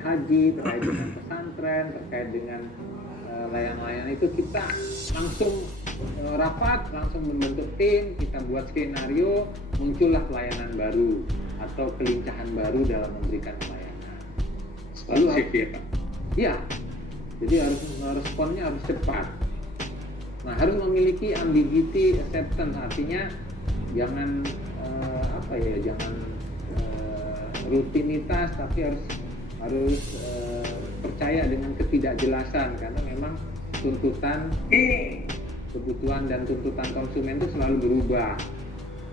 haji, terkait dengan pesantren, terkait dengan layanan-layanan itu kita langsung rapat, langsung membentuk tim, kita buat skenario, muncullah pelayanan baru atau kelincahan baru dalam memberikan pelayanan. Lalu ya Pak? Iya, jadi harus responnya harus cepat. Nah, harus memiliki ambiguity acceptance, artinya jangan jangan rutinitas, tapi harus percaya dengan ketidakjelasan, karena memang tuntutan, kebutuhan dan tuntutan konsumen itu selalu berubah.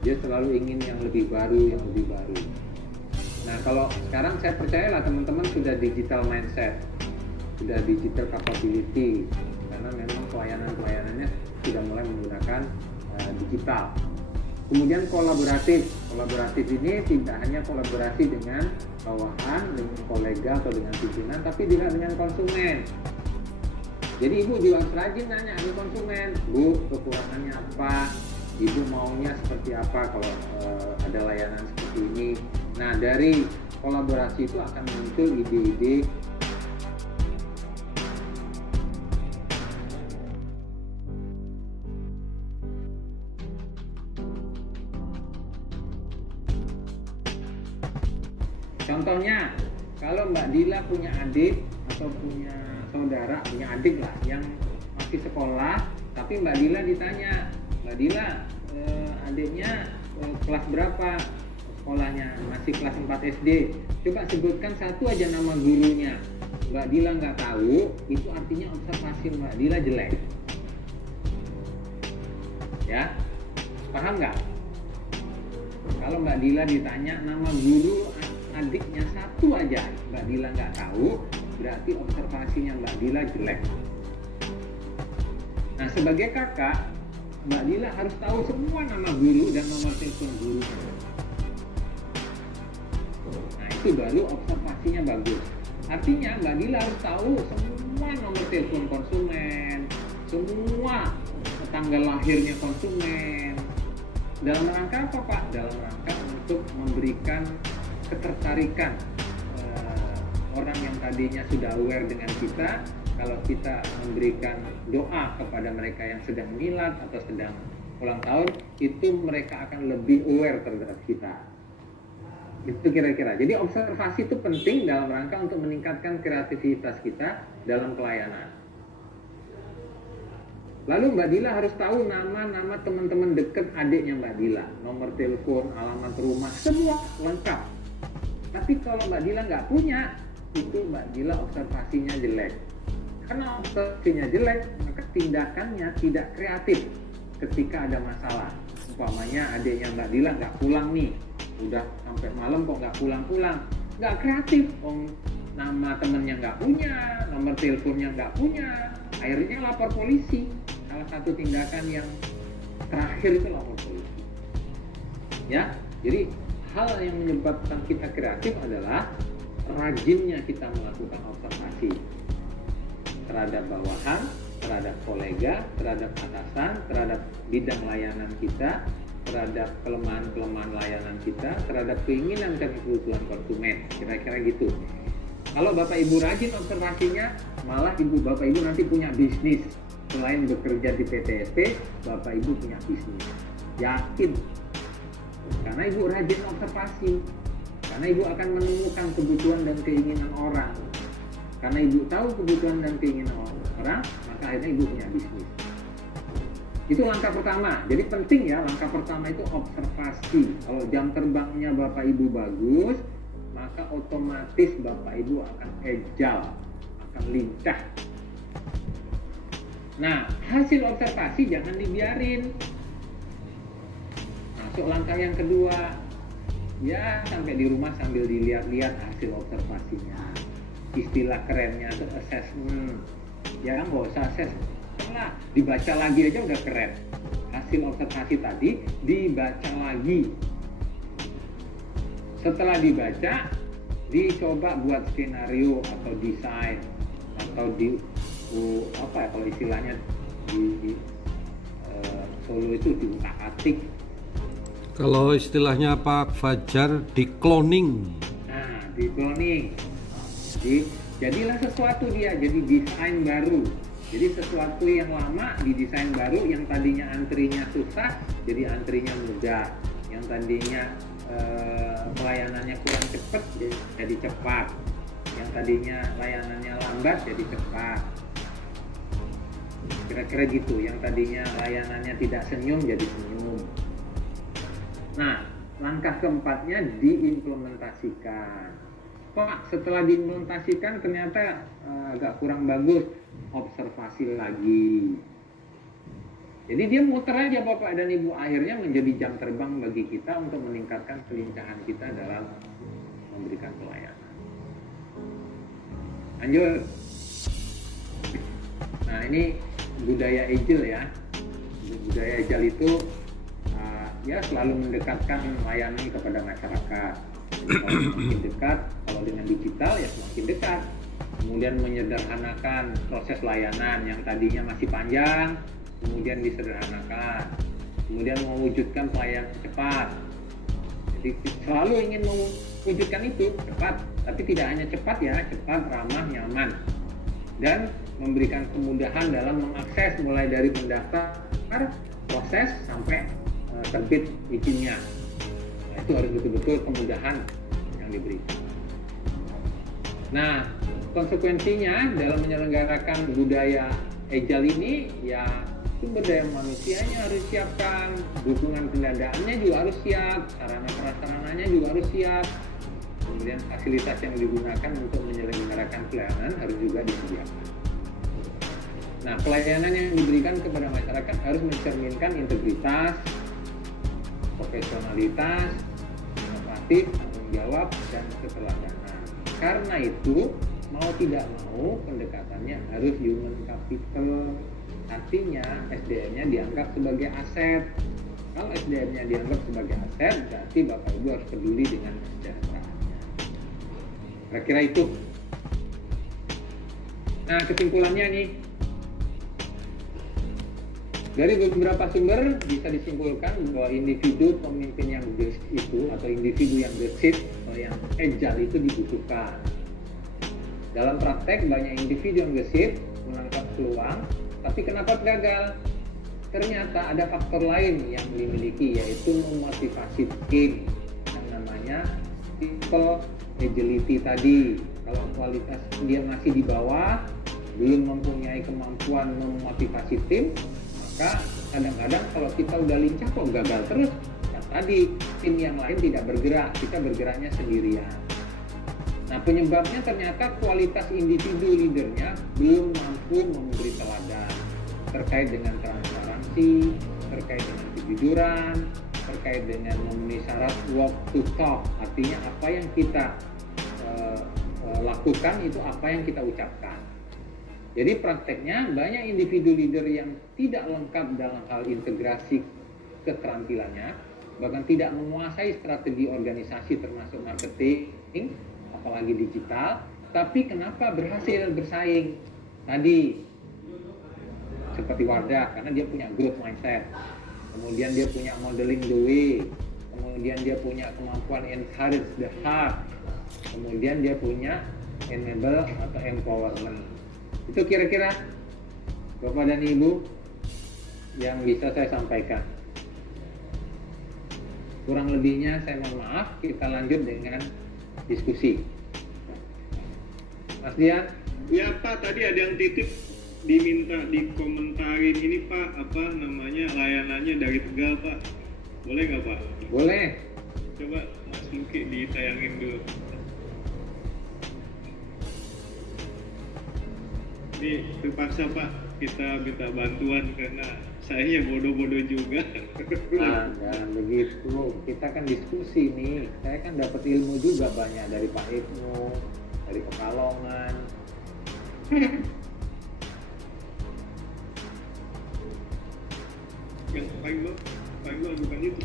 Dia selalu ingin yang lebih baru. Nah, kalau sekarang saya percayalah teman-teman sudah digital mindset, sudah digital capability, karena memang pelayanannya sudah mulai menggunakan digital. Kemudian kolaboratif ini tidak hanya kolaborasi dengan bawahan, dengan kolega atau dengan pimpinan, tapi juga dengan konsumen. Jadi ibu juga harus rajin nanya ke konsumen, Bu, kekurangannya apa, ibu maunya seperti apa kalau ada layanan seperti ini. Nah, dari kolaborasi itu akan muncul ide-ide. Contohnya, kalau Mbak Dila punya adik atau punya saudara, punya adik lah yang masih sekolah, tapi Mbak Dila ditanya, Mbak Dila adiknya kelas berapa sekolahnya? Masih kelas 4 SD. Coba sebutkan satu aja nama gurunya. Mbak Dila nggak tahu, itu artinya observasi Mbak Dila jelek. Ya, paham nggak? Kalau Mbak Dila ditanya nama guru adiknya satu aja, Mbak Dila nggak tahu, berarti observasinya Mbak Dila jelek. Nah, sebagai kakak, Mbak Dila harus tahu semua nama guru dan nomor telepon guru. Nah, itu baru observasinya bagus. Artinya Mbak Dila harus tahu semua nomor telepon konsumen, semua tanggal lahirnya konsumen. Dalam rangka apa, Pak? Dalam rangka untuk memberikan ketertarikan orang yang tadinya sudah aware dengan kita. Kalau kita memberikan doa kepada mereka yang sedang milad atau sedang ulang tahun, itu mereka akan lebih aware terhadap kita. Itu kira-kira. Jadi observasi itu penting dalam rangka untuk meningkatkan kreativitas kita dalam pelayanan. Lalu Mbak Dila harus tahu nama-nama teman-teman dekat adiknya Mbak Dila, nomor telepon, alamat rumah, semua lengkap. Tapi kalau Mbak Dila nggak punya, itu Mbak Dila observasinya jelek. Karena observasinya jelek, maka tindakannya tidak kreatif ketika ada masalah. Umpamanya adiknya Mbak Dila nggak pulang nih, udah sampai malam kok nggak pulang-pulang, nggak kreatif. Nama temennya nggak punya, nomor teleponnya nggak punya, akhirnya lapor polisi. Salah satu tindakan yang terakhir itu lapor polisi. Ya, jadi hal yang menyebabkan kita kreatif adalah rajinnya kita melakukan observasi terhadap bawahan, terhadap kolega, terhadap atasan, terhadap bidang layanan kita, terhadap kelemahan-kelemahan layanan kita, terhadap keinginan dan kebutuhan konsumen. Kira-kira gitu. Kalau Bapak Ibu rajin observasinya, malah Bapak Ibu nanti punya bisnis. Selain bekerja di PTSP, Bapak Ibu punya bisnis. Yakin. Karena Ibu rajin observasi. Karena Ibu akan menemukan kebutuhan dan keinginan orang. Karena Ibu tahu kebutuhan dan keinginan orang, maka akhirnya Ibu punya bisnis. Itu langkah pertama. Jadi penting ya, langkah pertama itu observasi. Kalau jam terbangnya Bapak Ibu bagus, maka otomatis Bapak Ibu akan agile, akan lincah. Nah, hasil observasi jangan dibiarin. Masuk langkah yang kedua, ya sampai di rumah sambil dilihat-lihat hasil observasinya. Istilah kerennya itu assessment. Ya nggak usah assessment lah, dibaca lagi aja udah keren. Hasil observasi tadi dibaca lagi. Setelah dibaca, dicoba buat skenario atau desain atau kalau istilahnya di Solo itu diutak-atik. Kalau istilahnya Pak Fajar, di cloning. Nah, di cloning. Jadi jadilah sesuatu dia, jadi desain baru. Jadi sesuatu yang lama didesain baru, yang tadinya antrinya susah jadi antrinya mudah, yang tadinya pelayanannya kurang cepat jadi cepat, yang tadinya layanannya lambat jadi cepat, kira-kira gitu. Yang tadinya layanannya tidak senyum jadi senyum. Nah, langkah keempatnya diimplementasikan. Pak, setelah diimplementasikan ternyata agak kurang bagus, observasi lagi. Jadi dia muter aja Bapak dan Ibu, akhirnya menjadi jam terbang bagi kita untuk meningkatkan kelincahan kita dalam memberikan pelayanan. Lanjut. Nah, ini budaya agile ya. Budaya agile itu ya selalu mendekatkan layanan kepada masyarakat. Kalau semakin dekat, kalau dengan digital ya semakin dekat. Kemudian menyederhanakan proses layanan yang tadinya masih panjang, kemudian disederhanakan. Kemudian mewujudkan pelayanan cepat. Jadi selalu ingin mewujudkan itu cepat, tapi tidak hanya cepat ya, cepat, ramah, nyaman, dan memberikan kemudahan dalam mengakses mulai dari mendaftar, proses sampai terbit izinnya. Nah, itu harus betul-betul kemudahan yang diberikan. Nah, konsekuensinya dalam menyelenggarakan budaya agile ini ya sumber daya manusianya harus siapkan, dukungan pendanaannya juga harus siap, sarana prasarananya juga harus siap, kemudian fasilitas yang digunakan untuk menyelenggarakan pelayanan harus juga disediakan. Nah, pelayanan yang diberikan kepada masyarakat harus mencerminkan integritas, profesionalitas, inovatif, tanggung jawab, dan keteladanan. Karena itu, mau tidak mau pendekatannya harus human capital. Artinya SDM-nya dianggap sebagai aset. Kalau SDM-nya dianggap sebagai aset, berarti Bapak Ibu harus peduli dengan kesejahteraannya. Kira-kira itu. Nah, kesimpulannya nih, dari beberapa sumber bisa disimpulkan bahwa individu pemimpin yang itu atau individu yang gesit atau yang agile itu dibutuhkan. Dalam praktek banyak individu yang gesit menangkap peluang, tapi kenapa gagal? Ternyata ada faktor lain yang dimiliki, yaitu memotivasi tim yang namanya people agility tadi. Kalau kualitas dia masih di bawah, belum mempunyai kemampuan memotivasi tim, maka kadang-kadang kalau kita udah lincah kok gagal terus. Ya, tadi tim yang lain tidak bergerak, kita bergeraknya sendirian. Nah, penyebabnya ternyata kualitas individu leadernya belum mampu memberi teladan terkait dengan transparansi, terkait dengan kejujuran, terkait dengan memenuhi syarat walk to talk. Artinya apa yang kita lakukan itu apa yang kita ucapkan. Jadi prakteknya banyak individu leader yang tidak lengkap dalam hal integrasi keterampilannya, bahkan tidak menguasai strategi organisasi termasuk marketing, apalagi digital, tapi kenapa berhasil bersaing? Tadi seperti Wardah, karena dia punya growth mindset, kemudian dia punya modeling the way, kemudian dia punya kemampuan encourage the heart, kemudian dia punya enable atau empowerment. Itu kira-kira Bapak dan Ibu yang bisa saya sampaikan. Kurang lebihnya saya mohon maaf, kita lanjut dengan diskusi. Mas Dian? Ya Pak, tadi ada yang titip diminta dikomentarin ini Pak, apa namanya layanannya dari Tegal Pak. Boleh nggak Pak? Boleh. Coba Mas Luki ditayangin dulu. Ini terpaksa Pak, kita minta bantuan karena saya bodoh-bodoh juga. Nah, jangan begitu. Kita kan diskusi nih. Saya kan dapat ilmu juga banyak dari Pak Ibnu, dari Pekalongan. Yang paling bukan itu.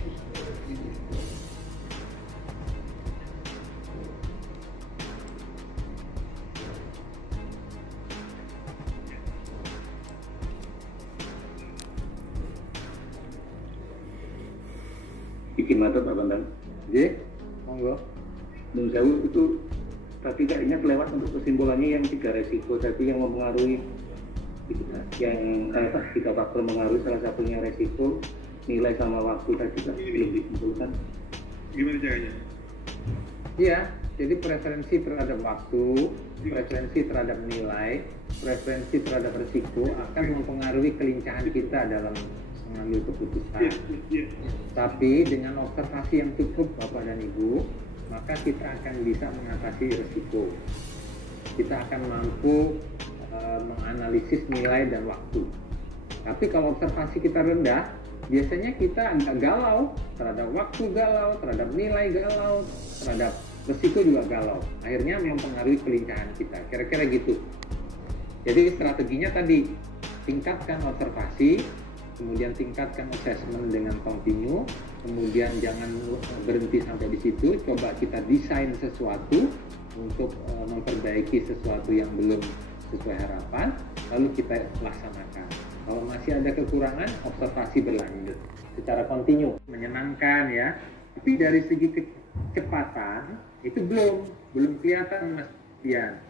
Bikin mata Pak Bambang. Jadi, monggo. Nun sewu itu tadi kayaknya kelewat untuk kesimpulannya yang 3 resiko tadi yang mempengaruhi, yang 3 faktor mempengaruhi, salah satunya resiko, nilai sama waktu tadi Kak, belum disimpulkan. Gimana caranya? Iya, jadi preferensi terhadap waktu, preferensi terhadap nilai, preferensi terhadap resiko akan mempengaruhi kelincahan kita dalam mengambil keputusan. Tapi dengan observasi yang cukup Bapak dan Ibu, maka kita akan bisa mengatasi resiko. Kita akan mampu menganalisis nilai dan waktu. Tapi kalau observasi kita rendah, biasanya kita agak galau terhadap waktu, galau terhadap nilai, galau terhadap resiko juga galau. Akhirnya mempengaruhi kelincahan kita. Kira-kira gitu. Jadi strateginya tadi, tingkatkan observasi, kemudian tingkatkan assessment dengan continue, kemudian jangan berhenti sampai di situ, coba kita desain sesuatu untuk memperbaiki sesuatu yang belum sesuai harapan, lalu kita laksanakan. Kalau masih ada kekurangan, observasi berlanjut secara continue, menyenangkan ya. Tapi dari segi kecepatan itu belum kelihatan Mas Dian.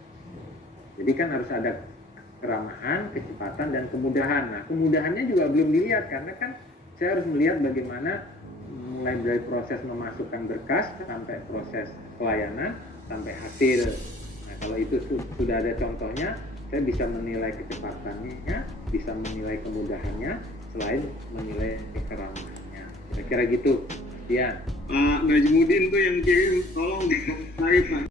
Jadi kan harus ada keramaan, kecepatan, dan kemudahan. Nah, kemudahannya juga belum dilihat karena kan saya harus melihat bagaimana mulai dari proses memasukkan berkas sampai proses pelayanan sampai hasil. Nah, kalau itu sudah ada contohnya, saya bisa menilai kecepatannya, bisa menilai kemudahannya, selain menilai keramahannya. Kira-kira gitu, ya. Pak Najmudin tuh yang kirim, tolong dikomentari Pak.